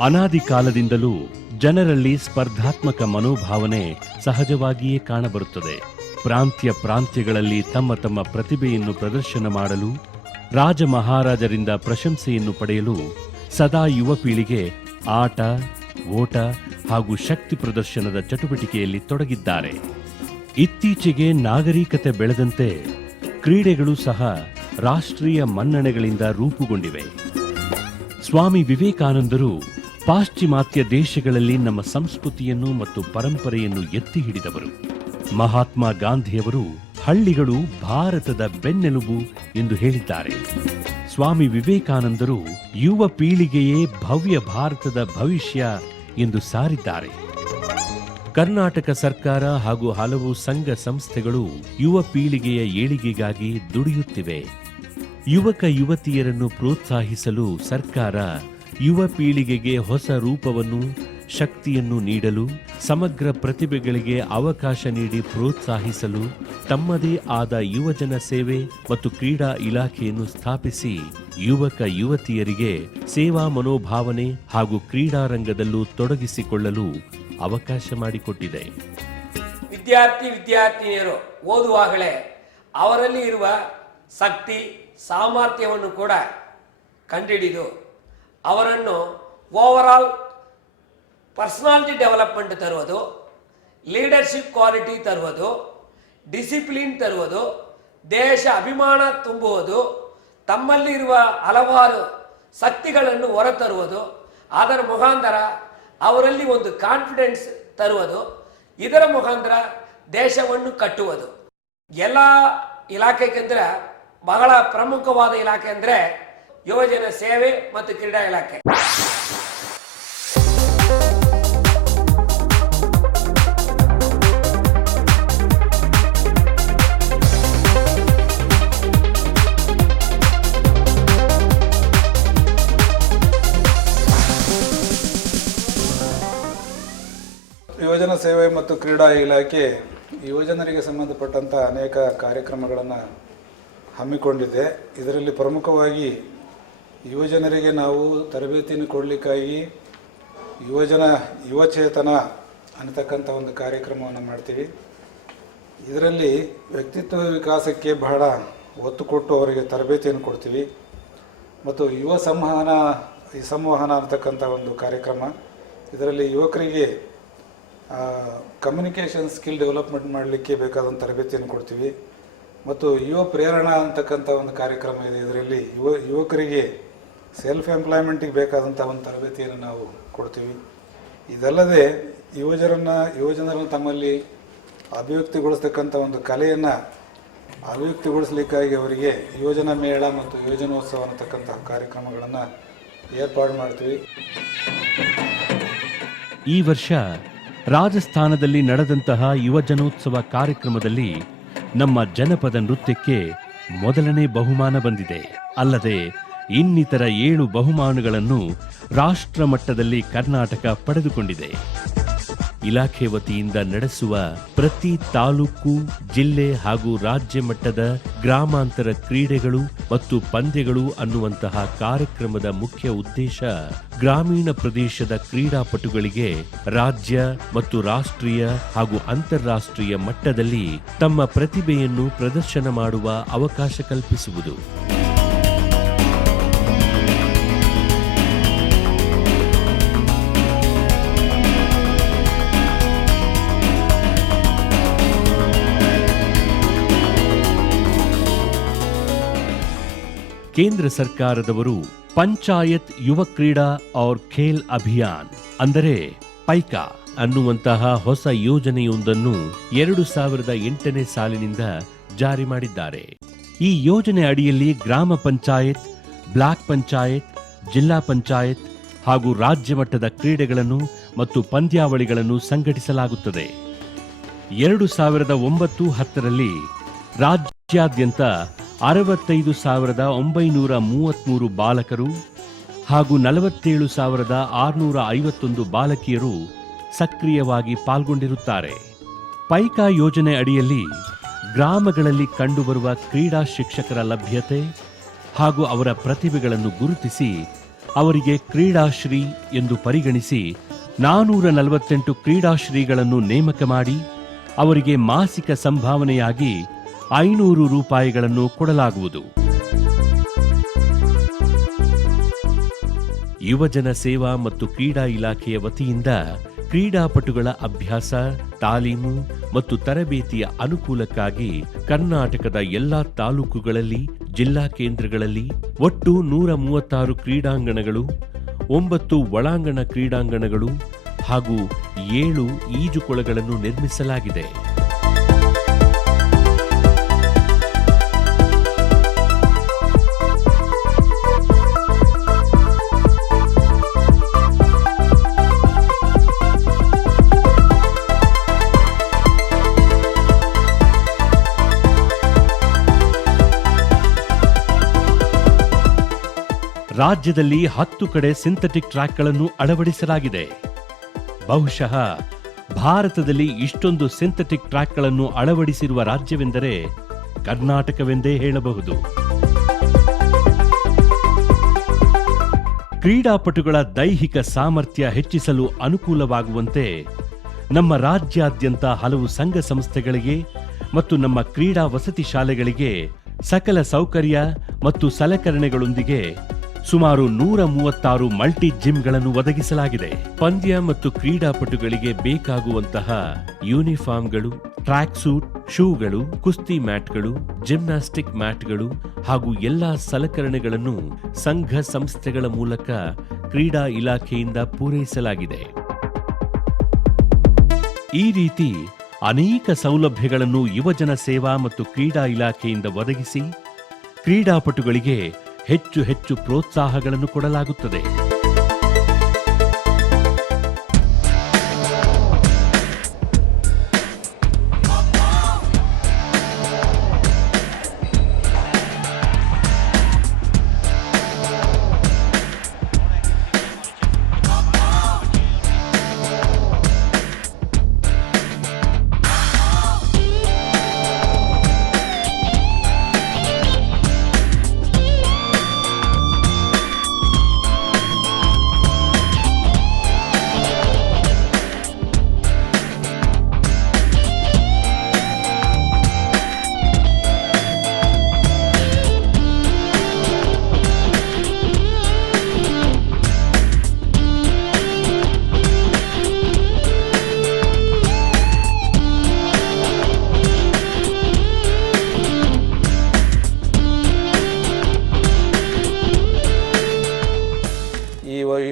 ಅನಾದಿ ಕಾಲದಿಂದಲೂ ಜನರಲ್ಲಿ ಸ್ಪರ್ಧಾತ್ಮಕ ಮನೋಭಾವನೆ ಸಹಜವಾಗಿಯೇ ಕಾಣಬರುತ್ತದೆ. ಪ್ರಾಂತ್ಯ ಪ್ರಾಂತ್ಯಗಳಲ್ಲಿ ತಮ್ಮ ತಮ್ಮ ಪ್ರತಿಭೆಯನ್ನು ಪ್ರದರ್ಶನ ಮಾಡಲು, ರಾಜ ಮಹಾರಾಜರಿಂದ ಪ್ರಶಂಸೆಯನ್ನು ಪಡೆಯಲು ಸದಾ ಯುವ ಪೀಳಿಗೆ ಆಟ, ಓಟ ಹಾಗೂ ಶಕ್ತಿ ಪ್ರದರ್ಶನದ ಚಟುವಟಿಕೆಯಲ್ಲಿ ತೊಡಗಿದ್ದಾರೆ. ಇತ್ತೀಚೆಗೆ ನಾಗರಿಕತೆ ಬೆಳೆದಂತೆ ಕ್ರೀಡೆಗಳು ಸಹ ರಾಷ್ಟ್ರೀಯ ಮನ್ನಣೆಗಳಿಂದ ರೂಪುಗೊಂಡಿವೆ. ಸ್ವಾಮಿ ವಿವೇಕಾನಂದರು ಪಾಶ್ಚಿಮಾತ್ಯ ದೇಶಗಳಲ್ಲಿ ನಮ್ಮ ಸಂಸ್ಕೃತಿಯನ್ನು ಮತ್ತು ಪರಂಪರೆಯನ್ನು ಎತ್ತಿ ಹಿಡಿದವರು. ಮಹಾತ್ಮ ಗಾಂಧಿಯವರು ಹಳ್ಳಿಗಳು ಭಾರತದ ಬೆನ್ನೆಲುಬು ಎಂದು ಹೇಳಿದ್ದಾರೆ. ಸ್ವಾಮಿ ವಿವೇಕಾನಂದರು ಯುವ ಪೀಳಿಗೆಯೇ ಭವ್ಯ ಭಾರತದ ಭವಿಷ್ಯ ಎಂದು ಸಾರಿದ್ದಾರೆ. ಕರ್ನಾಟಕ ಸರ್ಕಾರ ಹಾಗೂ ಹಲವು ಸಂಘ ಸಂಸ್ಥೆಗಳು ಯುವ ಪೀಳಿಗೆಯ ಏಳಿಗೆಗಾಗಿ ದುಡಿಯುತ್ತಿವೆ. ಯುವಕ ಯುವತಿಯರನ್ನು ಪ್ರೋತ್ಸಾಹಿಸಲು ಸರ್ಕಾರ ಯುವ ಪೀಳಿಗೆಗೆ ಹೊಸ ರೂಪವನ್ನು, ಶಕ್ತಿಯನ್ನು ನೀಡಲು, ಸಮಗ್ರ ಪ್ರತಿಭೆಗಳಿಗೆ ಅವಕಾಶ ನೀಡಿ ಪ್ರೋತ್ಸಾಹಿಸಲು, ತಮ್ಮದೇ ಆದ ಯುವಜನ ಸೇವೆ ಮತ್ತು ಕ್ರೀಡಾ ಇಲಾಖೆಯನ್ನು ಸ್ಥಾಪಿಸಿ ಯುವಕ ಯುವತಿಯರಿಗೆ ಸೇವಾ ಮನೋಭಾವನೆ ಹಾಗೂ ಕ್ರೀಡಾರಂಗದಲ್ಲೂ ತೊಡಗಿಸಿಕೊಳ್ಳಲು ಅವಕಾಶ ಮಾಡಿಕೊಟ್ಟಿದೆ. ವಿದ್ಯಾರ್ಥಿ ವಿದ್ಯಾರ್ಥಿನಿಯರು, ಓದುವಾಗಲೇ ಅವರಲ್ಲಿ ಇರುವ ಶಕ್ತಿ, ಸಾಮರ್ಥ್ಯವನ್ನು ಕೂಡ ಕಂಡುಹಿಡಿದು ಅವರನ್ನು ಓವರಾಲ್ ಪರ್ಸನಾಲಿಟಿ ಡೆವಲಪ್ಮೆಂಟ್ ತರುವುದು ಲೀಡರ್ಶಿಪ್ ಕ್ವಾಲಿಟಿ ತರುವುದು ಡಿಸಿಪ್ಲಿನ್ ತರುವುದು, ದೇಶ ಅಭಿಮಾನ ತುಂಬುವುದು ತಮ್ಮಲ್ಲಿರುವ ಹಲವಾರು ಶಕ್ತಿಗಳನ್ನು ಹೊರತರುವುದು, ಅದರ ಮುಖಾಂತರ ಅವರಲ್ಲಿ ಒಂದು ಕಾನ್ಫಿಡೆನ್ಸ್ ತರುವುದು, ಇದರ ಮುಖಾಂತರ ದೇಶವನ್ನು ಕಟ್ಟುವುದು. ಎಲ್ಲ ಇಲಾಖೆಗೆಂದ್ರೆ ಬಹಳ ಪ್ರಮುಖವಾದ ಇಲಾಖೆ ಅಂದರೆ ಯುವಜನ ಸೇವೆ ಮತ್ತು ಕ್ರೀಡಾ ಇಲಾಖೆ. ಯುವಜನ ಸೇವೆ ಮತ್ತು ಕ್ರೀಡಾ ಇಲಾಖೆ ಯುವಜನರಿಗೆ ಸಂಬಂಧಪಟ್ಟಂಥ ಅನೇಕ ಕಾರ್ಯಕ್ರಮಗಳನ್ನು ಹಮ್ಮಿಕೊಂಡಿದೆ. ಇದರಲ್ಲಿ ಪ್ರಮುಖವಾಗಿ ಯುವಜನರಿಗೆ ನಾವು ತರಬೇತಿಯನ್ನು ಕೊಡಲಿಕ್ಕಾಗಿ ಯುವಜನ, ಯುವಚೇತನ ಅನ್ನತಕ್ಕಂಥ ಒಂದು ಕಾರ್ಯಕ್ರಮವನ್ನು ಮಾಡ್ತೀವಿ. ಇದರಲ್ಲಿ ವ್ಯಕ್ತಿತ್ವ ವಿಕಾಸಕ್ಕೆ ಬಹಳ ಒತ್ತು ಕೊಟ್ಟು ಅವರಿಗೆ ತರಬೇತಿಯನ್ನು ಕೊಡ್ತೀವಿ. ಮತ್ತು ಯುವ ಸಂವಹನ, ಈ ಸಂವಹನ ಅಂತಕ್ಕಂಥ ಒಂದು ಕಾರ್ಯಕ್ರಮ. ಇದರಲ್ಲಿ ಯುವಕರಿಗೆ ಕಮ್ಯುನಿಕೇಷನ್ ಸ್ಕಿಲ್ ಡೆವಲಪ್ಮೆಂಟ್ ಮಾಡಲಿಕ್ಕೆ ಬೇಕಾದಂಥ ತರಬೇತಿಯನ್ನು ಕೊಡ್ತೀವಿ. ಮತ್ತು ಯುವ ಪ್ರೇರಣಾ ಅಂತಕ್ಕಂಥ ಒಂದು ಕಾರ್ಯಕ್ರಮ ಇದೆ. ಇದರಲ್ಲಿ ಯುವ, ಯುವಕರಿಗೆ ಸೆಲ್ಫ್ ಎಂಪ್ಲಾಯ್ಮೆಂಟಿಗೆ ಬೇಕಾದಂಥ ಒಂದು ತರಬೇತಿಯನ್ನು ನಾವು ಕೊಡ್ತೀವಿ. ಇದಲ್ಲದೆ ಯುವಜರನ್ನು, ಯುವಜನರನ್ನು ತಮ್ಮಲ್ಲಿ ಅಭಿವ್ಯಕ್ತಿಗೊಳಿಸ್ತಕ್ಕಂಥ ಒಂದು ಕಲೆಯನ್ನು ಅಭಿವ್ಯಕ್ತಿಗೊಳಿಸಲಿಕ್ಕಾಗಿ ಅವರಿಗೆ ಯುವಜನ ಮೇಳ ಮತ್ತು ಯೋಜನೋತ್ಸವ ಅನ್ನತಕ್ಕಂತಹ ಕಾರ್ಯಕ್ರಮಗಳನ್ನು ಏರ್ಪಾಡು ಮಾಡ್ತೀವಿ. ಈ ವರ್ಷ ರಾಜಸ್ಥಾನದಲ್ಲಿ ನಡೆದಂತಹ ಯುವಜನೋತ್ಸವ ಕಾರ್ಯಕ್ರಮದಲ್ಲಿ ನಮ್ಮ ಜನಪದ ನೃತ್ಯಕ್ಕೆ ಮೊದಲನೇ ಬಹುಮಾನ ಬಂದಿದೆ. ಅಲ್ಲದೆ ಇನ್ನಿತರ ಏಳು ಬಹುಮಾನಗಳನ್ನು ರಾಷ್ಟ್ರ ಮಟ್ಟದಲ್ಲಿ ಕರ್ನಾಟಕ ಪಡೆದುಕೊಂಡಿದೆ. ಇಲಾಖೆ ವತಿಯಿಂದ ನಡೆಸುವ ಪ್ರತಿ ತಾಲೂಕು, ಜಿಲ್ಲೆ ಹಾಗೂ ರಾಜ್ಯ ಮಟ್ಟದ ಗ್ರಾಮಾಂತರ ಕ್ರೀಡೆಗಳು ಮತ್ತು ಪಂದ್ಯಗಳು ಅನ್ನುವಂತಹ ಕಾರ್ಯಕ್ರಮದ ಮುಖ್ಯ ಉದ್ದೇಶ ಗ್ರಾಮೀಣ ಪ್ರದೇಶದ ಕ್ರೀಡಾಪಟುಗಳಿಗೆ ರಾಜ್ಯ ಮತ್ತು ರಾಷ್ಟ್ರೀಯ ಹಾಗೂ ಅಂತಾರಾಷ್ಟ್ರೀಯ ಮಟ್ಟದಲ್ಲಿ ತಮ್ಮ ಪ್ರತಿಭೆಯನ್ನು ಪ್ರದರ್ಶನ ಮಾಡುವ ಅವಕಾಶ ಕಲ್ಪಿಸುವುದು. ಕೇಂದ್ರ ಸರ್ಕಾರದವರು ಪಂಚಾಯತ್ ಯುವ ಕ್ರೀಡಾ ಔರ್ ಖೇಲ್ ಅಭಿಯಾನ್, ಅಂದರೆ ಪೈಕಾ ಅನ್ನುವಂತಹ ಹೊಸ ಯೋಜನೆಯೊಂದನ್ನು ಎರಡು ಸಾವಿರದ ಎಂಟನೇ ಸಾಲಿನಿಂದ ಜಾರಿ ಮಾಡಿದ್ದಾರೆ. ಈ ಯೋಜನೆ ಅಡಿಯಲ್ಲಿ ಗ್ರಾಮ ಪಂಚಾಯತ್, ಬ್ಲಾಕ್ ಪಂಚಾಯತ್, ಜಿಲ್ಲಾ ಪಂಚಾಯತ್ ಹಾಗೂ ರಾಜ್ಯ ಮಟ್ಟದ ಕ್ರೀಡೆಗಳನ್ನು ಮತ್ತು ಪಂದ್ಯಾವಳಿಗಳನ್ನು ಸಂಘಟಿಸಲಾಗುತ್ತದೆ. ಎರಡು ಸಾವಿರದ ಒಂಬತ್ತು ಹತ್ತರಲ್ಲಿ ರಾಜ್ಯಾದ್ಯಂತ ಅರವತ್ತೈದು ಸಾವಿರದ ಒಂಬೈನೂರ ಮೂವತ್ಮೂರು ಬಾಲಕರು ಹಾಗೂ ನಲವತ್ತೇಳು ಸಾವಿರದ ಆರುನೂರ ಐವತ್ತೊಂದು ಬಾಲಕಿಯರು ಸಕ್ರಿಯವಾಗಿ ಪಾಲ್ಗೊಂಡಿರುತ್ತಾರೆ. ಪೈಕಾ ಯೋಜನೆ ಅಡಿಯಲ್ಲಿ ಗ್ರಾಮಗಳಲ್ಲಿ ಕಂಡುಬರುವ ಕ್ರೀಡಾ ಶಿಕ್ಷಕರ ಲಭ್ಯತೆ ಹಾಗೂ ಅವರ ಪ್ರತಿಭೆಗಳನ್ನು ಗುರುತಿಸಿ ಅವರಿಗೆ ಕ್ರೀಡಾಶ್ರೀ ಎಂದು ಪರಿಗಣಿಸಿ ನಾನೂರ ನಲವತ್ತೆಂಟು ಕ್ರೀಡಾಶ್ರೀಗಳನ್ನು ನೇಮಕ ಮಾಡಿ ಅವರಿಗೆ ಮಾಸಿಕ ಸಂಭಾವನೆಯಾಗಿ ಐನೂರು ರೂಪಾಯಿಗಳನ್ನು ಕೊಡಲಾಗುವುದು. ಯುವಜನ ಸೇವಾ ಮತ್ತು ಕ್ರೀಡಾ ಇಲಾಖೆಯ ವತಿಯಿಂದ ಕ್ರೀಡಾಪಟುಗಳ ಅಭ್ಯಾಸ, ತಾಲೀಮು ಮತ್ತು ತರಬೇತಿಯ ಅನುಕೂಲಕ್ಕಾಗಿ ಕರ್ನಾಟಕದ ಎಲ್ಲಾ ತಾಲೂಕುಗಳಲ್ಲಿ, ಜಿಲ್ಲಾ ಕೇಂದ್ರಗಳಲ್ಲಿ ಒಟ್ಟು ನೂರ ಮೂವತ್ತಾರು ಕ್ರೀಡಾಂಗಣಗಳು, ಒಂಬತ್ತು ಒಳಾಂಗಣ ಕ್ರೀಡಾಂಗಣಗಳು ಹಾಗೂ ಏಳು ಈಜುಕೊಳಗಳನ್ನು ನಿರ್ಮಿಸಲಾಗಿದೆ. ರಾಜ್ಯದಲ್ಲಿ ಹತ್ತು ಕಡೆ ಸಿಂಥೆಟಿಕ್ ಟ್ರ್ಯಾಕ್ಗಳನ್ನು ಅಳವಡಿಸಲಾಗಿದೆ. ಬಹುಶಃ ಭಾರತದಲ್ಲಿ ಇಷ್ಟೊಂದು ಸಿಂಥೆಟಿಕ್ ಟ್ರ್ಯಾಕ್ಗಳನ್ನು ಅಳವಡಿಸಿರುವ ರಾಜ್ಯವೆಂದರೆ ಕರ್ನಾಟಕವೆಂದೇ ಹೇಳಬಹುದು. ಕ್ರೀಡಾಪಟುಗಳ ದೈಹಿಕ ಸಾಮರ್ಥ್ಯ ಹೆಚ್ಚಿಸಲು ಅನುಕೂಲವಾಗುವಂತೆ ನಮ್ಮ ರಾಜ್ಯಾದ್ಯಂತ ಹಲವು ಸಂಘ ಸಂಸ್ಥೆಗಳಿಗೆ ಮತ್ತು ನಮ್ಮ ಕ್ರೀಡಾ ವಸತಿ ಶಾಲೆಗಳಿಗೆ ಸಕಲ ಸೌಕರ್ಯ ಮತ್ತು ಸಲಕರಣೆಗಳೊಂದಿಗೆ ಸುಮಾರು ನೂರ ಮೂವತ್ತಾರು ಮಲ್ಟಿ ಜಿಮ್ಗಳನ್ನು ಒದಗಿಸಲಾಗಿದೆ. ಪಂದ್ಯ ಮತ್ತು ಕ್ರೀಡಾಪಟುಗಳಿಗೆ ಬೇಕಾಗುವಂತಹ ಯೂನಿಫಾರ್ಮ್ಗಳು, ಟ್ರ್ಯಾಕ್ ಸೂಟ್, ಶೂಗಳು, ಕುಸ್ತಿ ಮ್ಯಾಟ್ಗಳು, ಜಿಮ್ನಾಸ್ಟಿಕ್ ಮ್ಯಾಟ್ಗಳು ಹಾಗೂ ಎಲ್ಲಾ ಸಲಕರಣೆಗಳನ್ನು ಸಂಘ ಸಂಸ್ಥೆಗಳ ಮೂಲಕ ಕ್ರೀಡಾ ಇಲಾಖೆಯಿಂದ ಪೂರೈಸಲಾಗಿದೆ. ಈ ರೀತಿ ಅನೇಕ ಸೌಲಭ್ಯಗಳನ್ನು ಯುವಜನ ಸೇವಾ ಮತ್ತು ಕ್ರೀಡಾ ಇಲಾಖೆಯಿಂದ ಒದಗಿಸಿ, ಕ್ರೀಡಾಪಟುಗಳಿಗೆ ಹೆಚ್ಚು ಹೆಚ್ಚು ಪ್ರೋತ್ಸಾಹಗಳನ್ನು ಕೊಡಲಾಗುತ್ತದೆ.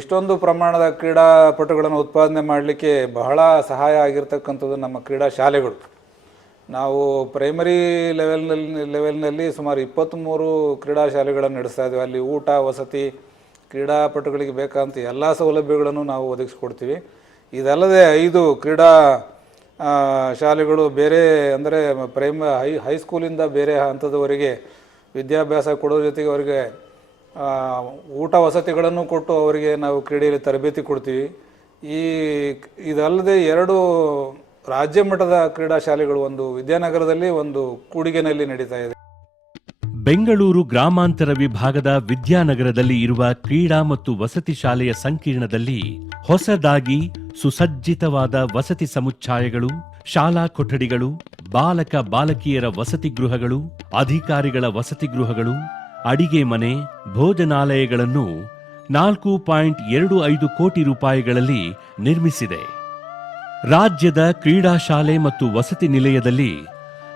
ಇಷ್ಟೊಂದು ಪ್ರಮಾಣದ ಕ್ರೀಡಾಪಟುಗಳನ್ನು ಉತ್ಪಾದನೆ ಮಾಡಲಿಕ್ಕೆ ಬಹಳ ಸಹಾಯ ಆಗಿರ್ತಕ್ಕಂಥದ್ದು ನಮ್ಮ ಕ್ರೀಡಾ ಶಾಲೆಗಳು. ನಾವು ಪ್ರೈಮರಿ ಲೆವೆಲ್ನಲ್ಲಿ ಲೆವೆಲ್ನಲ್ಲಿ ಸುಮಾರು ಇಪ್ಪತ್ತ್ಮೂರು ಕ್ರೀಡಾ ಶಾಲೆಗಳನ್ನು ನಡೆಸ್ತಾ ಇದ್ದೀವಿ. ಅಲ್ಲಿ ಊಟ, ವಸತಿ, ಕ್ರೀಡಾಪಟುಗಳಿಗೆ ಬೇಕಾದಂಥ ಎಲ್ಲ ಸೌಲಭ್ಯಗಳನ್ನು ನಾವು ಒದಗಿಸ್ಕೊಡ್ತೀವಿ. ಇದಲ್ಲದೆ ಐದು ಕ್ರೀಡಾ ಶಾಲೆಗಳು ಬೇರೆ ಅಂದರೆ ಪ್ರೈಮ ಹೈ ಹೈಸ್ಕೂಲಿಂದ ಬೇರೆ ಹಂತದವರೆಗೆ ವಿದ್ಯಾಭ್ಯಾಸ ಕೊಡೋ ಜೊತೆಗೆ ಅವರಿಗೆ ಊಟ ವಸತಿಗಳನ್ನು ಕೊಟ್ಟು ಅವರಿಗೆ ನಾವು ಕ್ರೀಡೆಯಲ್ಲಿ ತರಬೇತಿ ಕೊಡ್ತೀವಿ. ಈ ಇದಲ್ಲದೆ ಎರಡು ರಾಜ್ಯ ಮಟ್ಟದ ಕ್ರೀಡಾ ಶಾಲೆಗಳು, ಒಂದು ವಿದ್ಯಾನಗರದಲ್ಲಿ, ಒಂದು ಕೂಡಿಗೆನಲ್ಲಿ ನಡೀತಾ ಇದೆ. ಬೆಂಗಳೂರು ಗ್ರಾಮಾಂತರ ವಿಭಾಗದ ವಿದ್ಯಾನಗರದಲ್ಲಿ ಇರುವ ಕ್ರೀಡಾ ಮತ್ತು ವಸತಿ ಶಾಲೆಯ ಸಂಕೀರ್ಣದಲ್ಲಿ ಹೊಸದಾಗಿ ಸುಸಜ್ಜಿತವಾದ ವಸತಿ ಸಮುಚ್ಛಾಯಗಳು, ಶಾಲಾ ಕೊಠಡಿಗಳು ಬಾಲಕ ಬಾಲಕಿಯರ ವಸತಿ ಗೃಹಗಳು, ಅಧಿಕಾರಿಗಳ ವಸತಿ ಗೃಹಗಳು ಅಡಿಗೆ ಮನೆ, ಭೋಜನಾಲಯಗಳನ್ನು ನಾಲ್ಕು ಪಾಯಿಂಟ್ ಎರಡು ಐದು ಕೋಟಿ ರೂಪಾಯಿಗಳಲ್ಲಿ ನಿರ್ಮಿಸಿದೆ. ರಾಜ್ಯದ ಕ್ರೀಡಾ ಶಾಲೆ ಮತ್ತು ವಸತಿ ನಿಲಯದಲ್ಲಿ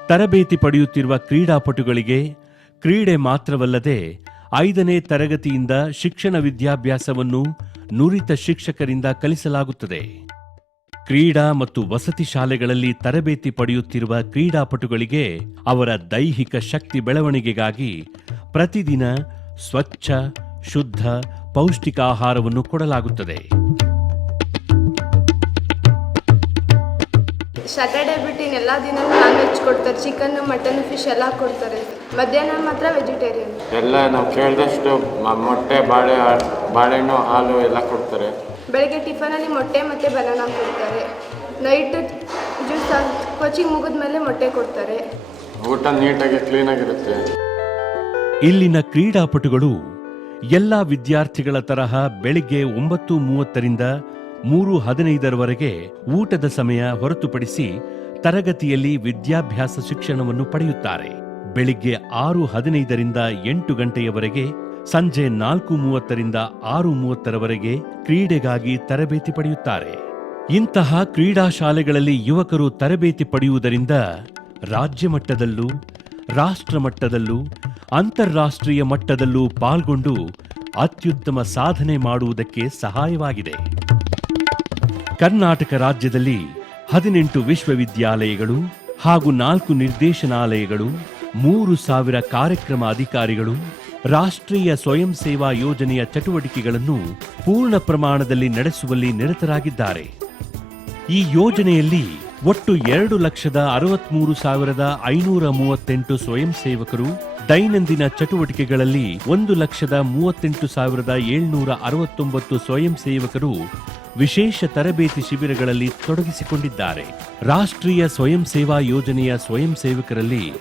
ತರಬೇತಿ ಪಡೆಯುತ್ತಿರುವ ಕ್ರೀಡಾಪಟುಗಳಿಗೆ ಕ್ರೀಡೆ ಮಾತ್ರವಲ್ಲದೆ ಐದನೇ ತರಗತಿಯಿಂದ ಶಿಕ್ಷಣ ವಿದ್ಯಾಭ್ಯಾಸವನ್ನು ನುರಿತ ಶಿಕ್ಷಕರಿಂದ ಕಲಿಸಲಾಗುತ್ತದೆ. ಕ್ರೀಡಾ ಮತ್ತು ವಸತಿ ಶಾಲೆಗಳಲ್ಲಿ ತರಬೇತಿ ಪಡೆಯುತ್ತಿರುವ ಕ್ರೀಡಾಪಟುಗಳಿಗೆ ಅವರ ದೈಹಿಕ ಶಕ್ತಿ ಬೆಳವಣಿಗೆಗಾಗಿ ಪ್ರತಿದಿನ ಸ್ವಚ್ಛ ಶುದ್ಧ ಪೌಷ್ಟಿಕ ಆಹಾರವನ್ನು ಕೊಡಲಾಗುತ್ತದೆ. ಸ್ಯಾಟರ್ಡೆ ಬಿಟ್ಟು ಎಲ್ಲ ದಿನ ನಾನ್ ವೆಜ್ ಕೊಡ್ತಾರೆ. ಚಿಕನ್ ಮಟನ್ ಫಿಶ್ ಎಲ್ಲ ಕೊಡ್ತಾರೆ. ಮಧ್ಯಾಹ್ನ ಮಾತ್ರ ವೆಜಿಟೇರಿಯನ್ ಎಲ್ಲ ನಾವು ಕೇಳಿದಷ್ಟು ಮೊಟ್ಟೆ ಬಾಳೆ ಬಾಳೆಹಣ್ಣು ಹಾಲು ಎಲ್ಲ ಕೊಡ್ತಾರೆ. ಬೆಳಗ್ಗೆ ಟಿಫನಲ್ಲಿ ಮೊಟ್ಟೆ ಮತ್ತು ಬನಾನ ಕೊಡ್ತಾರೆ. ನೈಟ್ ಜ್ಯೂಸ್ ಕೋಚಿಂಗ್ ಮುಗಿದ್ಮೇಲೆ ಮೊಟ್ಟೆ ಕೊಡ್ತಾರೆ. ಊಟ ನೀಟಾಗಿ ಕ್ಲೀನಾಗಿರುತ್ತೆ ಇಲ್ಲಿನ ಕ್ರೀಡಾಪಟುಗಳು ಎಲ್ಲ ವಿದ್ಯಾರ್ಥಿಗಳ ತರಹ ಬೆಳಿಗ್ಗೆ ಒಂಬತ್ತು ಮೂವತ್ತರಿಂದ ಮೂರು ಹದಿನೈದರವರೆಗೆ ಊಟದ ಸಮಯ ಹೊರತುಪಡಿಸಿ ತರಗತಿಯಲ್ಲಿ ವಿದ್ಯಾಭ್ಯಾಸ ಶಿಕ್ಷಣವನ್ನು ಪಡೆಯುತ್ತಾರೆ. ಬೆಳಿಗ್ಗೆ ಆರು ಹದಿನೈದರಿಂದ ಎಂಟು ಗಂಟೆಯವರೆಗೆ, ಸಂಜೆ ನಾಲ್ಕು ಮೂವತ್ತರಿಂದ ಆರು ಮೂವತ್ತರವರೆಗೆ ಕ್ರೀಡೆಗಾಗಿ ತರಬೇತಿ ಪಡೆಯುತ್ತಾರೆ. ಇಂತಹ ಕ್ರೀಡಾ ಶಾಲೆಗಳಲ್ಲಿ ಯುವಕರು ತರಬೇತಿ ಪಡೆಯುವುದರಿಂದ ರಾಜ್ಯ ಮಟ್ಟದಲ್ಲೂ ರಾಷ್ಟ್ರ ಮಟ್ಟದಲ್ಲೂ ಅಂತಾರಾಷ್ಟ್ರೀಯ ಮಟ್ಟದಲ್ಲೂ ಪಾಲ್ಗೊಂಡು ಅತ್ಯುತ್ತಮ ಸಾಧನೆ ಮಾಡುವುದಕ್ಕೆ ಸಹಾಯವಾಗಿದೆ. ಕರ್ನಾಟಕ ರಾಜ್ಯದಲ್ಲಿ ಹದಿನೆಂಟು ವಿಶ್ವವಿದ್ಯಾಲಯಗಳು ಹಾಗೂ ನಾಲ್ಕು ನಿರ್ದೇಶನಾಲಯಗಳು, ಮೂರು ಸಾವಿರ ಕಾರ್ಯಕ್ರಮ ಅಧಿಕಾರಿಗಳು, ರಾಷ್ಟ್ರೀಯ ಸ್ವಯಂ ಸೇವಾ ಯೋಜನೆಯ ಚಟುವಟಿಕೆಗಳನ್ನು ಪೂರ್ಣ ಪ್ರಮಾಣದಲ್ಲಿ ನಡೆಸುವಲ್ಲಿ ನಿರತರಾಗಿದ್ದಾರೆ. ಈ ಯೋಜನೆಯಲ್ಲಿ ಒಟ್ಟು ಎರಡು ಲಕ್ಷದ ಅರವತ್ಮೂರು ಸಾವಿರದ ಐನೂರ ಮೂವತ್ತೆಂಟು ಸ್ವಯಂ ಸೇವಕರು ದೈನಂದಿನ ಚಟುವಟಿಕೆಗಳಲ್ಲಿ ಒಂದು ಲಕ್ಷದ ಮೂವತ್ತೆಂಟು ಸಾವಿರದ ಏಳ್ನೂರ ಅರವತ್ತೊಂಬತ್ತು ಸ್ವಯಂ ಸೇವಕರು ವಿಶೇಷ ತರಬೇತಿ ಶಿಬಿರಗಳಲ್ಲಿ ತೊಡಗಿಸಿಕೊಂಡಿದ್ದಾರೆ. ರಾಷ್ಟ್ರೀಯ ಸ್ವಯಂ ಸೇವಾ ಯೋಜನೆಯ ಸ್ವಯಂ ಸೇವಕರಲ್ಲಿ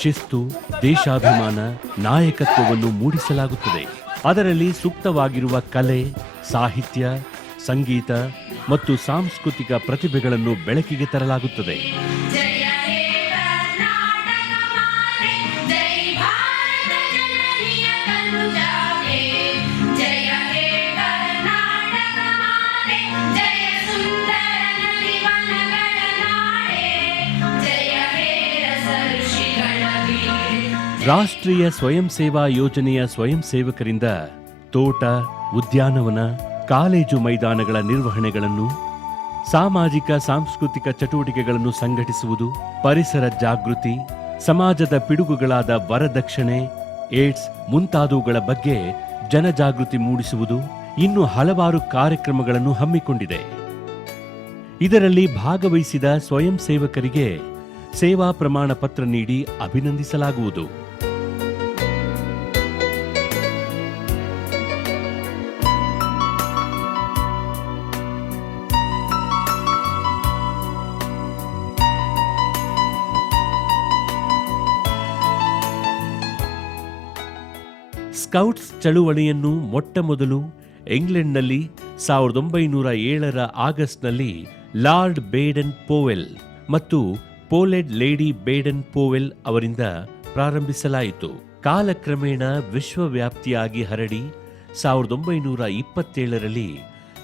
ಶಿಸ್ತು, ದೇಶಾಭಿಮಾನ, ನಾಯಕತ್ವವನ್ನು ಮೂಡಿಸಲಾಗುತ್ತದೆ. ಅದರಲ್ಲಿ ಸೂಕ್ತವಾಗಿರುವ ಕಲೆ, ಸಾಹಿತ್ಯ, ಸಂಗೀತ ಮತ್ತು ಸಾಂಸ್ಕೃತಿಕ ಪ್ರತಿಭೆಗಳನ್ನು ಬೆಳಕಿಗೆ ತರಲಾಗುತ್ತದೆ. ರಾಷ್ಟ್ರೀಯ ಸ್ವಯಂ ಸೇವಾ ಯೋಜನೆಯ ಸ್ವಯಂ ಸೇವಕರಿಂದ ತೋಟ, ಉದ್ಯಾನವನ, ಕಾಲೇಜು ಮೈದಾನಗಳ ನಿರ್ವಹಣೆಗಳನ್ನು, ಸಾಮಾಜಿಕ, ಸಾಂಸ್ಕೃತಿಕ ಚಟುವಟಿಕೆಗಳನ್ನು ಸಂಘಟಿಸುವುದು, ಪರಿಸರ ಜಾಗೃತಿ, ಸಮಾಜದ ಪಿಡುಗುಗಳಾದ ವರದಕ್ಷಿಣೆ, ಏಡ್ಸ್ ಮುಂತಾದವುಗಳ ಬಗ್ಗೆ ಜನಜಾಗೃತಿ ಮೂಡಿಸುವುದು ಇನ್ನು ಹಲವಾರು ಕಾರ್ಯಕ್ರಮಗಳನ್ನು ಹಮ್ಮಿಕೊಂಡಿದೆ. ಇದರಲ್ಲಿ ಭಾಗವಹಿಸಿದ ಸ್ವಯಂ ಸೇವಕರಿಗೆ ಸೇವಾ ಪ್ರಮಾಣ ಪತ್ರ ನೀಡಿ ಅಭಿನಂದಿಸಲಾಗುವುದು. ಸ್ಕೌಟ್ಸ್ ಚಳುವಳಿಯನ್ನು ಮೊಟ್ಟ ಮೊದಲು ಇಂಗ್ಲೆಂಡ್ನಲ್ಲಿ ಸಾವಿರದ ಒಂಬೈನೂರ ಏಳರ ಆಗಸ್ಟ್ನಲ್ಲಿ ಲಾರ್ಡ್ ಬೇಡನ್ ಪೋವೆಲ್ ಮತ್ತು ಪೋಲೆಡ್ ಲೇಡಿ ಬೇಡನ್ ಪೋವೆಲ್ ಅವರಿಂದ ಪ್ರಾರಂಭಿಸಲಾಯಿತು. ಕಾಲಕ್ರಮೇಣ ವಿಶ್ವವ್ಯಾಪ್ತಿಯಾಗಿ ಹರಡಿ ಸಾವಿರದ ಒಂಬೈನೂರ ಇಪ್ಪತ್ತೇಳರಲ್ಲಿ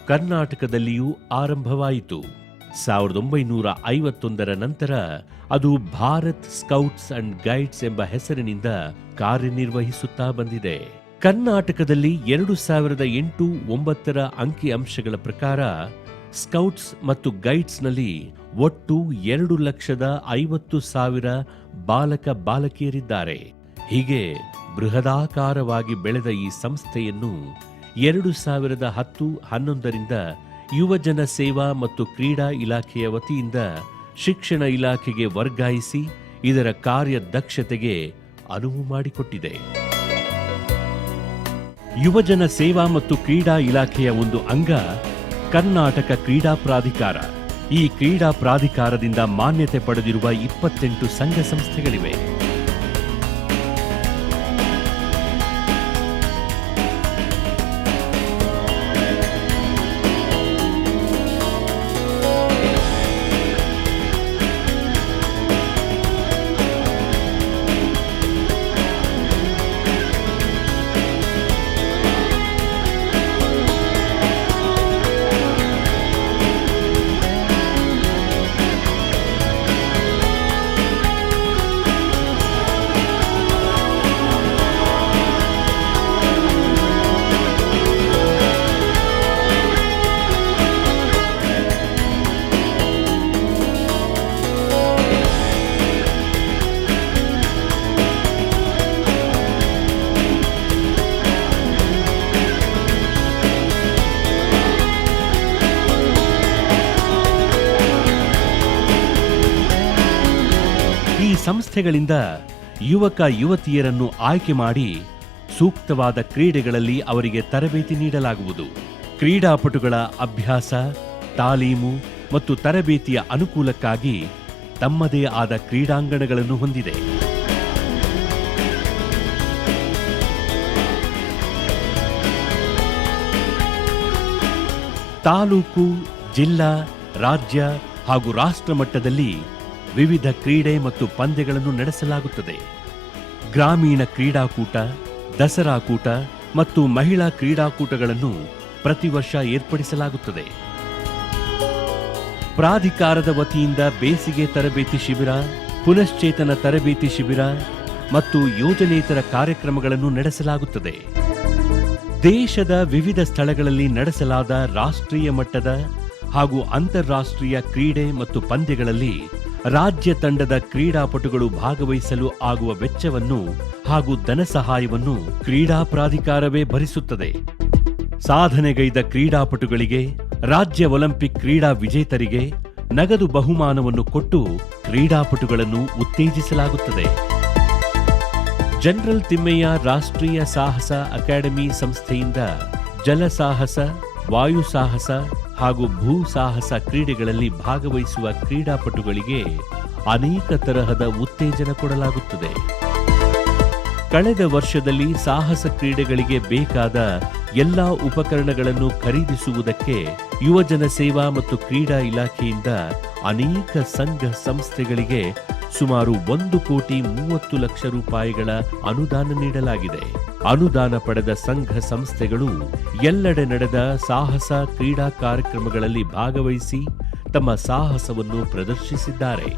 ಕರ್ನಾಟಕದಲ್ಲಿಯೂ ಆರಂಭವಾಯಿತು. ಸಾವಿರದ ಒಂಬೈನೂರ ಐವತ್ತೊಂದರ ನಂತರ ಅದು ಭಾರತ್ ಸ್ಕೌಟ್ಸ್ ಅಂಡ್ ಗೈಡ್ಸ್ ಎಂಬ ಹೆಸರಿನಿಂದ ಕಾರ್ಯನಿರ್ವಹಿಸುತ್ತಾ ಬಂದಿದೆ. ಕರ್ನಾಟಕದಲ್ಲಿ ಎರಡು ಸಾವಿರದ ಎಂಟು ಒಂಬತ್ತರ ಅಂಕಿ ಅಂಶಗಳ ಪ್ರಕಾರ ಸ್ಕೌಟ್ಸ್ ಮತ್ತು ಗೈಡ್ಸ್ನಲ್ಲಿ ಒಟ್ಟು ಎರಡು ಲಕ್ಷದ ಐವತ್ತು ಸಾವಿರ ಬಾಲಕ ಬಾಲಕಿಯರಿದ್ದಾರೆ. ಹೀಗೆ ಬೃಹದಾಕಾರವಾಗಿ ಬೆಳೆದ ಈ ಸಂಸ್ಥೆಯನ್ನು ಎರಡು ಸಾವಿರದ ಹತ್ತು ಹನ್ನೊಂದರಿಂದ ಯುವಜನ ಸೇವಾ ಮತ್ತು ಕ್ರೀಡಾ ಇಲಾಖೆಯ ವತಿಯಿಂದ ಶಿಕ್ಷಣ ಇಲಾಖೆಗೆ ವರ್ಗಾಯಿಸಿ ಇದರ ಕಾರ್ಯದಕ್ಷತೆಗೆ ಅನುವು ಮಾಡಿಕೊಟ್ಟಿದೆ. ಯುವಜನ ಸೇವಾ ಮತ್ತು ಕ್ರೀಡಾ ಇಲಾಖೆಯ ಒಂದು ಅಂಗ ಕರ್ನಾಟಕ ಕ್ರೀಡಾ ಪ್ರಾಧಿಕಾರ. ಈ ಕ್ರೀಡಾ ಪ್ರಾಧಿಕಾರದಿಂದ ಮಾನ್ಯತೆ ಪಡೆದಿರುವ ಇಪ್ಪತ್ತೆಂಟು ಸಂಘ ಸಂಸ್ಥೆಗಳಿವೆ. ಸಂಸ್ಥೆಗಳಿಂದ ಯುವಕ ಯುವತಿಯರನ್ನು ಆಯ್ಕೆ ಮಾಡಿ ಸೂಕ್ತವಾದ ಕ್ರೀಡೆಗಳಲ್ಲಿ ಅವರಿಗೆ ತರಬೇತಿ ನೀಡಲಾಗುವುದು. ಕ್ರೀಡಾಪಟುಗಳ ಅಭ್ಯಾಸ, ತಾಲೀಮು ಮತ್ತು ತರಬೇತಿಯ ಅನುಕೂಲಕ್ಕಾಗಿ ತಮ್ಮದೇ ಆದ ಕ್ರೀಡಾಂಗಣಗಳನ್ನು ಹೊಂದಿದೆ. ತಾಲೂಕು, ಜಿಲ್ಲಾ, ರಾಜ್ಯ ಹಾಗೂ ರಾಷ್ಟ್ರ ಮಟ್ಟದಲ್ಲಿ ವಿವಿಧ ಕ್ರೀಡೆ ಮತ್ತು ಪಂದ್ಯಗಳನ್ನು ನಡೆಸಲಾಗುತ್ತದೆ. ಗ್ರಾಮೀಣ ಕ್ರೀಡಾಕೂಟ, ದಸರಾ ಕೂಟ ಮತ್ತು ಮಹಿಳಾ ಕ್ರೀಡಾಕೂಟಗಳನ್ನು ಪ್ರತಿ ವರ್ಷ ಏರ್ಪಡಿಸಲಾಗುತ್ತದೆ. ಪ್ರಾಧಿಕಾರದ ವತಿಯಿಂದ ಬೇಸಿಗೆ ತರಬೇತಿ ಶಿಬಿರ, ಪುನಶ್ಚೇತನ ತರಬೇತಿ ಶಿಬಿರ ಮತ್ತು ಯೋಜನೇತರ ಕಾರ್ಯಕ್ರಮಗಳನ್ನು ನಡೆಸಲಾಗುತ್ತದೆ. ದೇಶದ ವಿವಿಧ ಸ್ಥಳಗಳಲ್ಲಿ ನಡೆಸಲಾದ ರಾಷ್ಟ್ರೀಯ ಮಟ್ಟದ ಹಾಗೂ ಅಂತಾರಾಷ್ಟ್ರೀಯ ಕ್ರೀಡೆ ಮತ್ತು ಪಂದ್ಯಗಳಲ್ಲಿ ರಾಜ್ಯ ತಂಡದ ಕ್ರೀಡಾಪಟುಗಳು ಭಾಗವಹಿಸಲು ಆಗುವ ವೆಚ್ಚವನ್ನು ಹಾಗೂ ಧನ ಸಹಾಯವನ್ನು ಕ್ರೀಡಾ ಪ್ರಾಧಿಕಾರವೇ ಭರಿಸುತ್ತದೆ. ಸಾಧನೆಗೈದ ಕ್ರೀಡಾಪಟುಗಳಿಗೆ, ರಾಜ್ಯ ಒಲಿಂಪಿಕ್ ಕ್ರೀಡಾ ವಿಜೇತರಿಗೆ ನಗದು ಬಹುಮಾನವನ್ನು ಕೊಟ್ಟು ಕ್ರೀಡಾಪಟುಗಳನ್ನು ಉತ್ತೇಜಿಸಲಾಗುತ್ತದೆ. ಜನರಲ್ ತಿಮ್ಮಯ್ಯ ರಾಷ್ಟ್ರೀಯ ಸಾಹಸ ಅಕಾಡೆಮಿ ಸಂಸ್ಥೆಯಿಂದ ಜಲ ಸಾಹಸ, ವಾಯು ಸಾಹಸ ಹಾಗೂ ಭೂ ಸಾಹಸ ಕ್ರೀಡೆಗಳಲ್ಲಿ ಭಾಗವಹಿಸುವ ಕ್ರೀಡಾಪಟುಗಳಿಗೆ ಅನೇಕ ತರಹದ ಉತ್ತೇಜನ ಕೊಡಲಾಗುತ್ತದೆ. ಕಳೆದ ವರ್ಷದಲ್ಲಿ ಸಾಹಸ ಕ್ರೀಡೆಗಳಿಗೆ ಬೇಕಾದ ಎಲ್ಲಾ ಉಪಕರಣಗಳನ್ನು ಖರೀದಿಸುವುದಕ್ಕೆ ಯುವಜನ ಸೇವಾ ಮತ್ತು ಕ್ರೀಡಾ ಇಲಾಖೆಯಿಂದ ಅನೇಕ ಸಂಘ ಸಂಸ್ಥೆಗಳಿಗೆ ಸುಮಾರು ಒಂದು ಕೋಟಿ ಮೂವತ್ತು ಲಕ್ಷ ರೂಪಾಯಿಗಳ ಅನುದಾನ ನೀಡಲಾಗಿದೆ. ಅನುದಾನ ಪಡೆದ ಸಂಘ ಸಂಸ್ಥೆಗಳು ಎಲ್ಲೆಡೆ ನಡೆದ ಸಾಹಸ ಕ್ರೀಡಾ ಕಾರ್ಯಕ್ರಮಗಳಲ್ಲಿ ಭಾಗವಹಿಸಿ ತಮ್ಮ ಸಾಹಸವನ್ನು ಪ್ರದರ್ಶಿಸಿದ್ದಾರೆ.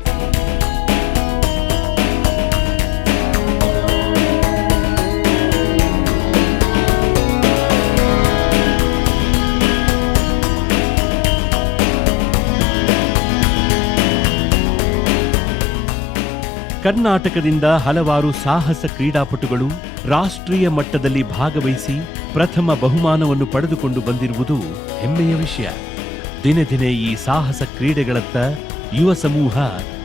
ಕರ್ನಾಟಕದಿಂದ ಹಲವಾರು ಸಾಹಸ ಕ್ರೀಡಾಪಟುಗಳು ರಾಷ್ಟ್ರೀಯ ಮಟ್ಟದಲ್ಲಿ ಭಾಗವಹಿಸಿ ಪ್ರಥಮ ಬಹುಮಾನವನ್ನು ಪಡೆದುಕೊಂಡು ಬಂದಿರುವುದು ಹೆಮ್ಮೆಯ ವಿಷಯ. ದಿನೇ ದಿನೇ ಈ ಸಾಹಸ ಕ್ರೀಡೆಗಳತ್ತ ಯುವ ಸಮೂಹ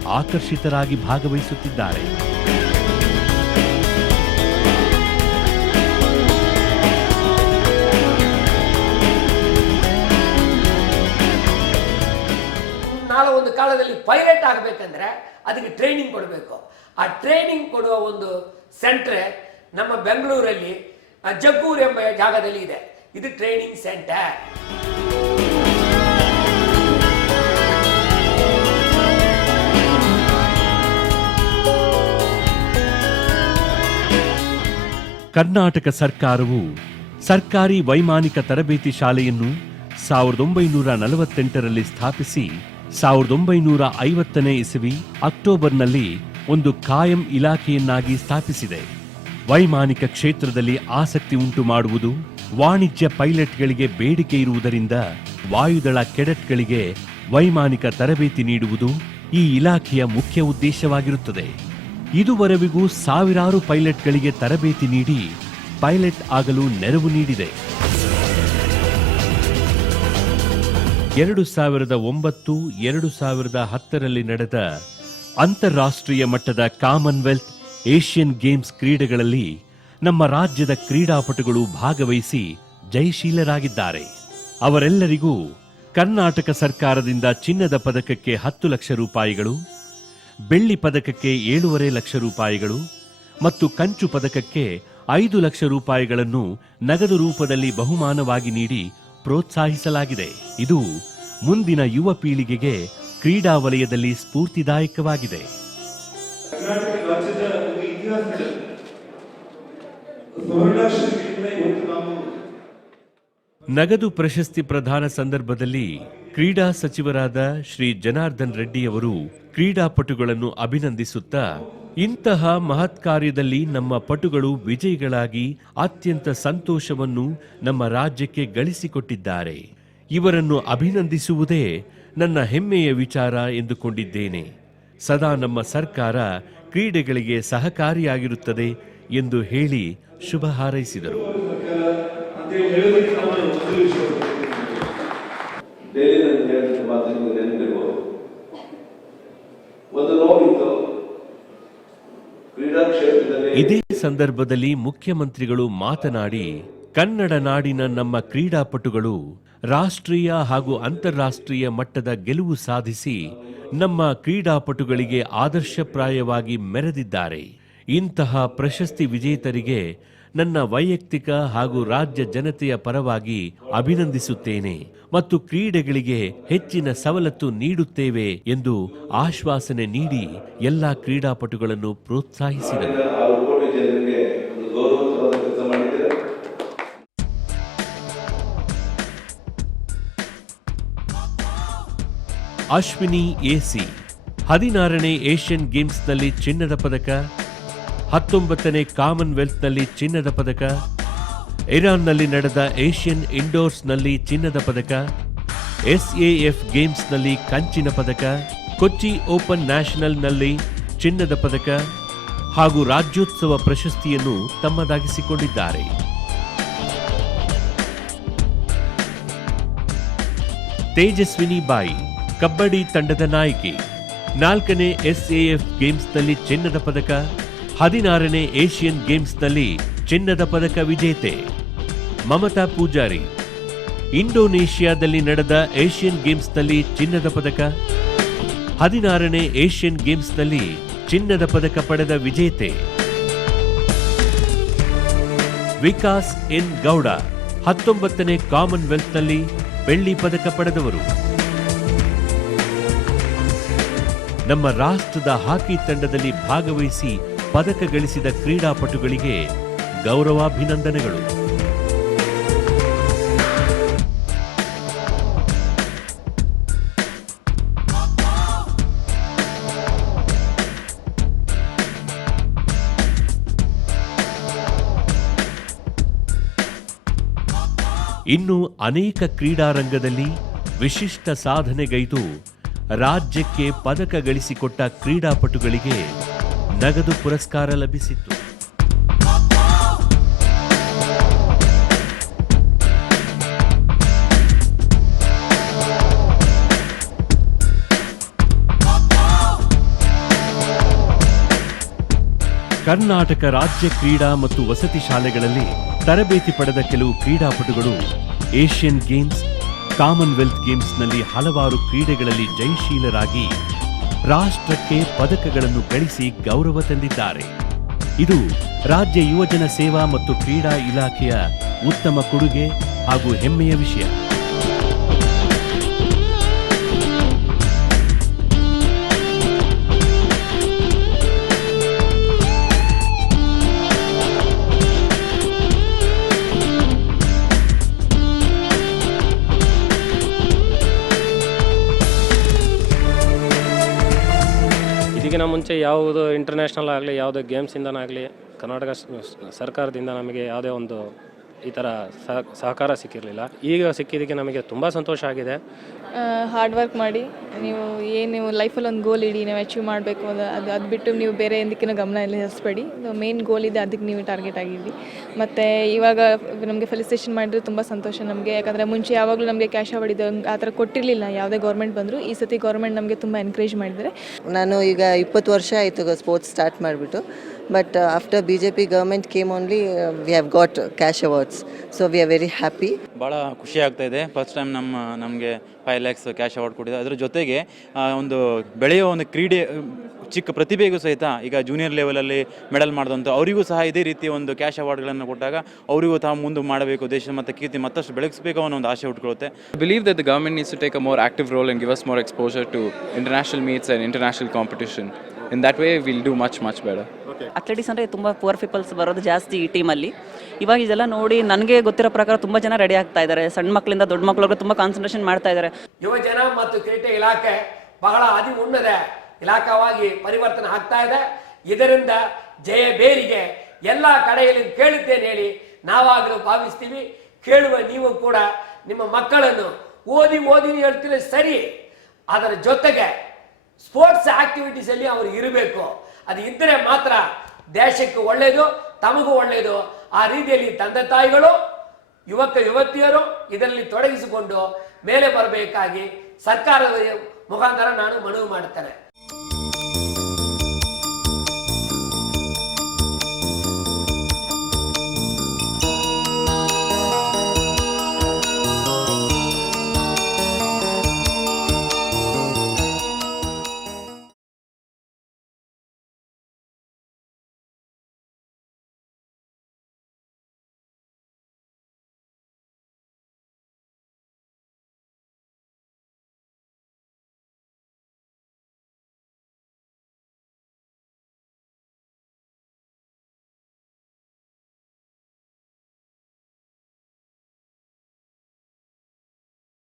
ಆಕರ್ಷಿತರಾಗಿ ಭಾಗವಹಿಸುತ್ತಿದ್ದಾರೆ. ನಾಳೆ ಒಂದು ಕಾಲದಲ್ಲಿ ಪೈಲಟ್ ಆಗಬೇಕಂದ್ರೆ ಅದಕ್ಕೆ ಟ್ರೈನಿಂಗ್ ಕೊಡಬೇಕು. ಆ ಟ್ರೈನಿಂಗ್ ಕೊಡುವ ಒಂದು ಸೆಂಟ್ರ್ ನಮ್ಮ ಬೆಂಗಳೂರಲ್ಲಿ ಜಗ್ಗೂರ್ ಎಂಬ ಜಾಗದಲ್ಲಿ ಇದೆ. ಇದು ಟ್ರೈನಿಂಗ್ ಸೆಂಟರ್ ಕರ್ನಾಟಕ ಸರ್ಕಾರವು ಸರ್ಕಾರಿ ವೈಮಾನಿಕ ತರಬೇತಿ ಶಾಲೆಯನ್ನು ಸಾವಿರದ ಒಂಬೈನೂರ ನಲವತ್ತೆಂಟರಲ್ಲಿ ಸ್ಥಾಪಿಸಿ ಸಾವಿರದ ಒಂಬೈನೂರ ಐವತ್ತನೇ ಇಸವಿ ಅಕ್ಟೋಬರ್ನಲ್ಲಿ ಒಂದು ಕಾಯಂ ಇಲಾಖೆಯನ್ನಾಗಿ ಸ್ಥಾಪಿಸಿದೆ. ವೈಮಾನಿಕ ಕ್ಷೇತ್ರದಲ್ಲಿ ಆಸಕ್ತಿ ಉಂಟು ಮಾಡುವುದು ವಾಣಿಜ್ಯ ಪೈಲಟ್ಗಳಿಗೆ ಬೇಡಿಕೆ ಇರುವುದರಿಂದ ವಾಯುದಳ ಕೆಡೆಟ್ಗಳಿಗೆ ವೈಮಾನಿಕ ತರಬೇತಿ ನೀಡುವುದು ಈ ಇಲಾಖೆಯ ಮುಖ್ಯ ಉದ್ದೇಶವಾಗಿರುತ್ತದೆ. ಇದುವರೆವಿಗೂ ಸಾವಿರಾರು ಪೈಲಟ್ಗಳಿಗೆ ತರಬೇತಿ ನೀಡಿ ಪೈಲಟ್ ಆಗಲು ನೆರವು ನೀಡಿದೆ. ಎರಡು ಸಾವಿರದ ಒಂಬತ್ತು, ಎರಡು ಸಾವಿರದ ಹತ್ತರಲ್ಲಿ ನಡೆದ ಅಂತಾರಾಷ್ಟ್ರೀಯ ಮಟ್ಟದ ಕಾಮನ್ವೆಲ್ತ್ ಏಷ್ಯನ್ ಗೇಮ್ಸ್ ಕ್ರೀಡೆಗಳಲ್ಲಿ ನಮ್ಮ ರಾಜ್ಯದ ಕ್ರೀಡಾಪಟುಗಳು ಭಾಗವಹಿಸಿ ಜಯಶೀಲರಾಗಿದ್ದಾರೆ. ಅವರೆಲ್ಲರಿಗೂ ಕರ್ನಾಟಕ ಸರ್ಕಾರದಿಂದ ಚಿನ್ನದ ಪದಕಕ್ಕೆ ಹತ್ತು ಲಕ್ಷ ರೂಪಾಯಿಗಳು, ಬೆಳ್ಳಿ ಪದಕಕ್ಕೆ ಏಳೂವರೆ ಲಕ್ಷ ರೂಪಾಯಿಗಳು ಮತ್ತು ಕಂಚು ಪದಕಕ್ಕೆ ಐದು ಲಕ್ಷ ರೂಪಾಯಿಗಳನ್ನು ನಗದು ರೂಪದಲ್ಲಿ ಬಹುಮಾನವಾಗಿ ನೀಡಿ ಪ್ರೋತ್ಸಾಹಿಸಲಾಗಿದೆ. ಇದು ಮುಂದಿನ ಯುವ ಪೀಳಿಗೆಗೆ ಕ್ರೀಡಾ ವಲಯದಲ್ಲಿ ಸ್ಫೂರ್ತಿದಾಯಕವಾಗಿದೆ. ನಗದು ಪ್ರಶಸ್ತಿ ಪ್ರದಾನ ಸಂದರ್ಭದಲ್ಲಿ ಕ್ರೀಡಾ ಸಚಿವರಾದ ಶ್ರೀ ಜನಾರ್ದನ್ ರೆಡ್ಡಿ ಅವರು ಕ್ರೀಡಾಪಟುಗಳನ್ನು ಅಭಿನಂದಿಸುತ್ತಾ ಇಂತಹ ಮಹತ್ ಕಾರ್ಯದಲ್ಲಿ ನಮ್ಮ ಪಟುಗಳು ವಿಜಯಿಗಳಾಗಿ ಅತ್ಯಂತ ಸಂತೋಷವನ್ನು ನಮ್ಮ ರಾಜ್ಯಕ್ಕೆ ಗಳಿಸಿಕೊಟ್ಟಿದ್ದಾರೆ. ಇವರನ್ನು ಅಭಿನಂದಿಸುವುದೇ ನನ್ನ ಹೆಮ್ಮೆಯ ವಿಚಾರ ಎಂದುಕೊಂಡಿದ್ದೇನೆ. ಸದಾ ನಮ್ಮ ಸರ್ಕಾರ ಕ್ರೀಡೆಗಳಿಗೆ ಸಹಕಾರಿಯಾಗಿರುತ್ತದೆ ಎಂದು ಹೇಳಿ ಶುಭ ಹಾರೈಸಿದರು. ಒಂದು ನೋವಿತ್ತು. ಇದೇ ಸಂದರ್ಭದಲ್ಲಿ ಮುಖ್ಯಮಂತ್ರಿಗಳು ಮಾತನಾಡಿ, ಕನ್ನಡ ನಾಡಿನ ನಮ್ಮ ಕ್ರೀಡಾಪಟುಗಳು ರಾಷ್ಟ್ರೀಯ ಹಾಗೂ ಅಂತಾರಾಷ್ಟ್ರೀಯ ಮಟ್ಟದ ಗೆಲುವು ಸಾಧಿಸಿ ನಮ್ಮ ಕ್ರೀಡಾಪಟುಗಳಿಗೆ ಆದರ್ಶಪ್ರಾಯವಾಗಿ ಮೆರೆದಿದ್ದಾರೆ. ಇಂತಹ ಪ್ರಶಸ್ತಿ ವಿಜೇತರಿಗೆ ನನ್ನ ವೈಯಕ್ತಿಕ ಹಾಗೂ ರಾಜ್ಯ ಜನತೆಯ ಪರವಾಗಿ ಅಭಿನಂದಿಸುತ್ತೇನೆ ಮತ್ತು ಕ್ರೀಡೆಗಳಿಗೆ ಹೆಚ್ಚಿನ ಸವಲತ್ತು ನೀಡುತ್ತೇವೆ ಎಂದು ಆಶ್ವಾಸನೆ ನೀಡಿ ಎಲ್ಲಾ ಕ್ರೀಡಾಪಟುಗಳನ್ನು ಪ್ರೋತ್ಸಾಹಿಸಿದರು. ಅಶ್ವಿನಿ ಎಸಿ, ಹದಿನಾರನೇ ಏಷ್ಯನ್ ಗೇಮ್ಸ್ನಲ್ಲಿ ಚಿನ್ನದ ಪದಕ ಹತ್ತೊಂಬತ್ತನೇ ಕಾಮನ್ವೆಲ್ತ್ನಲ್ಲಿ ಚಿನ್ನದ ಪದಕ, ಇರಾನ್ನಲ್ಲಿ ನಡೆದ ಏಷ್ಯನ್ ಇಂಡೋರ್ಸ್ನಲ್ಲಿ ಚಿನ್ನದ ಪದಕ, ಎಸ್ಎಎಫ್ ಗೇಮ್ಸ್ನಲ್ಲಿ ಕಂಚಿನ ಪದಕ, ಕೊಚ್ಚಿ ಓಪನ್ ನ್ಯಾಷನಲ್ನಲ್ಲಿ ಚಿನ್ನದ ಪದಕ ಹಾಗೂ ರಾಜ್ಯೋತ್ಸವ ಪ್ರಶಸ್ತಿಯನ್ನು ತಮ್ಮದಾಗಿಸಿಕೊಂಡಿದ್ದಾರೆ. ತೇಜಸ್ವಿನಿ ಬಾಯಿ ಕಬಡ್ಡಿ ತಂಡದ ನಾಯಕಿ, ನಾಲ್ಕನೇ ಎಸ್ಎಎಫ್ ಗೇಮ್ಸ್ನಲ್ಲಿ ಚಿನ್ನದ ಪದಕ ಹದಿನಾರನೇ ಏಷ್ಯನ್ ಗೇಮ್ಸ್ನಲ್ಲಿ ಚಿನ್ನದ ಪದಕ ವಿಜೇತೆ. ಮಮತಾ ಪೂಜಾರಿ. ಇಂಡೋನೇಷ್ಯಾದಲ್ಲಿ ನಡೆದ ಏಷ್ಯನ್ ಗೇಮ್ಸ್ನಲ್ಲಿ ಚಿನ್ನದ ಪದಕ. ಹದಿನಾರನೇ ಏಷ್ಯನ್ ಗೇಮ್ಸ್ನಲ್ಲಿ ಚಿನ್ನದ ಪದಕ ಪಡೆದ ವಿಜೇತೆ. ವಿಕಾಸ್ ಎನ್ ಗೌಡ, ಹತ್ತೊಂಬತ್ತನೇ ಕಾಮನ್ವೆಲ್ತ್ನಲ್ಲಿ ಬೆಳ್ಳಿ ಪದಕ ಪಡೆದವರು. ನಮ್ಮ ರಾಷ್ಟ್ರದ ಹಾಕಿ ತಂಡದಲ್ಲಿ ಭಾಗವಹಿಸಿ ಪದಕ ಗಳಿಸಿದ ಕ್ರೀಡಾಪಟುಗಳಿಗೆ ಗೌರವಾಭಿನಂದನೆಗಳು. ಇನ್ನು ಅನೇಕ ಕ್ರೀಡಾರಂಗದಲ್ಲಿ ವಿಶಿಷ್ಟ ಸಾಧನೆಗೈದು ರಾಜ್ಯಕ್ಕೆ ಪದಕ ಗಳಿಸಿಕೊಟ್ಟ ಕ್ರೀಡಾಪಟುಗಳಿಗೆ ನಗದು ಪುರಸ್ಕಾರ ಲಭಿಸಿತ್ತು ಕರ್ನಾಟಕ ರಾಜ್ಯ ಕ್ರೀಡಾ ಮತ್ತು ವಸತಿ ಶಾಲೆಗಳಲ್ಲಿ ತರಬೇತಿ ಪಡೆದ ಕೆಲವು ಕ್ರೀಡಾಪಟುಗಳು ಏಷ್ಯನ್ ಗೇಮ್ಸ್, ಕಾಮನ್ವೆಲ್ತ್ ಗೇಮ್ಸ್ನಲ್ಲಿ ಹಲವಾರು ಕ್ರೀಡೆಗಳಲ್ಲಿ ಜಯಶೀಲರಾಗಿ ರಾಷ್ಟ್ರಕ್ಕೆ ಪದಕಗಳನ್ನು ಗಳಿಸಿ ಗೌರವ ತಂದಿದ್ದಾರೆ. ಇದು ರಾಜ್ಯ ಯುವಜನ ಸೇವಾ ಮತ್ತು ಕ್ರೀಡಾ ಇಲಾಖೆಯ ಉತ್ತಮ ಕೊಡುಗೆ ಹಾಗೂ ಹೆಮ್ಮೆಯ ವಿಷಯ. ಇದಕ್ಕಿಂತ ಮುಂಚೆ ಯಾವುದು ಇಂಟರ್ನ್ಯಾಷನಲ್ ಆಗಲಿ, ಯಾವುದೇ ಗೇಮ್ಸಿಂದನಾಗಲಿ ಕರ್ನಾಟಕ ಸರ್ಕಾರದಿಂದ ನಮಗೆ ಯಾವುದೇ ಒಂದು ಈ ಥರ ಸಹ- ಸಹಕಾರ ಸಿಕ್ಕಿರಲಿಲ್ಲ. ಈಗ ಸಿಕ್ಕಿದ್ದಕ್ಕೆ ನಮಗೆ ತುಂಬ ಸಂತೋಷ ಆಗಿದೆ. ಹಾರ್ಡ್ ವರ್ಕ್ ಮಾಡಿ, ನೀವು ಏನು ನೀವು ಲೈಫಲ್ಲಿ ಒಂದು ಗೋಲ್ ಇಡಿ, ನೀವು ಅಚೀವ್ ಮಾಡಬೇಕು ಅದು ಅದು ಅದು ಬಿಟ್ಟು ನೀವು ಬೇರೆ ಎಂದಕ್ಕಿನ ಗಮನ ಎಲ್ಲ ಹರಿಸ್ಬೇಡಿ ಮೇನ್ ಗೋಲ್ ಇದೆ, ಅದಕ್ಕೆ ನೀವು ಟಾರ್ಗೆಟ್ ಆಗಿದ್ವಿ ಮತ್ತು ಇವಾಗ ನಮಗೆ ಫೆಲಿಸ್ಟೇಷನ್ ಮಾಡಿದ್ರೆ ತುಂಬ ಸಂತೋಷ ನಮಗೆ. ಯಾಕಂದರೆ ಮುಂಚೆ ಯಾವಾಗಲೂ ನಮಗೆ ಕ್ಯಾಶ್ ಅವಾರ್ಡ್ ಆ ಥರ ಕೊಟ್ಟಿರಲಿಲ್ಲ. ಯಾವುದೇ ಗೌರ್ಮೆಂಟ್ ಬಂದರೂ ಈ ಸತಿ ಗೌರ್ಮೆಂಟ್ ನಮಗೆ ತುಂಬ ಎನ್ಕರೇಜ್ ಮಾಡಿದರೆ ನಾನು ಈಗ ಇಪ್ಪತ್ತು ವರ್ಷ ಆಯಿತು ಸ್ಪೋರ್ಟ್ಸ್ ಸ್ಟಾರ್ಟ್ ಮಾಡಿಬಿಟ್ಟು. But after B J P government only, only we have got cash awards so we are very happy ಭಾಳ ಖುಷಿ ಆಗ್ತಾ ಇದೆ. ಫಸ್ಟ್ ಟೈಮ್ ನಮ್ಮ ನಮಗೆ ಫೈವ್ ಲ್ಯಾಕ್ಸ್ ಕ್ಯಾಶ್ ಅವಾರ್ಡ್ ಕೊಟ್ಟಿದೆ ಅದ್ರ ಜೊತೆಗೆ ಆ, ಒಂದು ಬೆಳೆಯೋ ಒಂದು ಕ್ರೀಡೆ ಚಿಕ್ಕ ಪ್ರತಿಭೆಗೂ ಸಹಿತ ಈಗ ಜೂನಿಯರ್ ಲೆವೆಲಲ್ಲಿ ಮೆಡಲ್ ಮಾಡಿದಂಥ ಅವರಿಗೂ ಸಹ ಇದೇ ರೀತಿ ಒಂದು ಕ್ಯಾಶ್ ಅವಾರ್ಡ್ಗಳನ್ನು ಕೊಟ್ಟಾಗ ಅವರಿಗೂ ತಾವು ಮುಂದೆ ಮಾಡಬೇಕು ದೇಶ ಮತ್ತು ಕೀರ್ತಿ ಮತ್ತಷ್ಟು ಬೆಳಗಿಸಬೇಕು ಅನ್ನೋ ಒಂದು ಆಸೆ ಹುಟ್ಕೊಳ್ಳುತ್ತೆ I believe that the government needs to take a more active role and give us more exposure to international meets and international competition. In that way will do much much better. Athletics ಅಂದರೆ ತುಂಬ poor people's ಬರೋದು ಜಾಸ್ತಿ ಈ ಟೀಮಲ್ಲಿ ಇವಾಗ ಇದೆಲ್ಲ ನೋಡಿ ನನಗೆ ಗೊತ್ತಿರೋ ಪ್ರಕಾರ ತುಂಬ ಜನ ರೆಡಿ ಆಗ್ತಾ ಇದ್ದಾರೆ ಸಣ್ಣ ಮಕ್ಕಳಿಂದ ದೊಡ್ಡ ಮಕ್ಕಳವರೆಗೂ ತುಂಬ ಕಾನ್ಸಂಟ್ರೇಷನ್ ಮಾಡ್ತಾ ಇದ್ದಾರೆ ಯುವಜನ ಮತ್ತು ಕ್ರೀಡೆ ಇಲಾಖೆ ಬಹಳ ಅತಿ ಉನ್ನತ ಇಲಾಖಾವಾಗಿ ಪರಿವರ್ತನೆ ಆಗ್ತಾ ಇದೆ. ಇದರಿಂದ ಜಯ ಬೇರಿಗೆ ಎಲ್ಲ ಕಡೆಯಲ್ಲಿ ಕೇಳುತ್ತೇನೆ ಹೇಳಿ ನಾವಾಗಲೂ ಭಾವಿಸ್ತೀವಿ. ಕೇಳುವ ನೀವು ಕೂಡ ನಿಮ್ಮ ಮಕ್ಕಳನ್ನು ಓದಿ ಓದಿ ಹೇಳ್ತೀರಿ ಸರಿ. ಅದರ ಜೊತೆಗೆ ಸ್ಪೋರ್ಟ್ಸ್ ಆಕ್ಟಿವಿಟೀಸಲ್ಲಿ ಅವರು ಇರಬೇಕು. ಅದು ಇದ್ದರೆ ಮಾತ್ರ ದೇಶಕ್ಕೆ ಒಳ್ಳೆಯದು ತಮಗೂ ಒಳ್ಳೆಯದು ಆ ರೀತಿಯಲ್ಲಿ ತಂದೆ ತಾಯಿಗಳು, ಯುವಕ ಯುವತಿಯರು ಇದರಲ್ಲಿ ತೊಡಗಿಸಿಕೊಂಡು ಮೇಲೆ ಬರಬೇಕಾಗಿ ಸರ್ಕಾರದ ಮುಖಾಂತರ ನಾನು ಮನವಿ ಮಾಡುತ್ತೇನೆ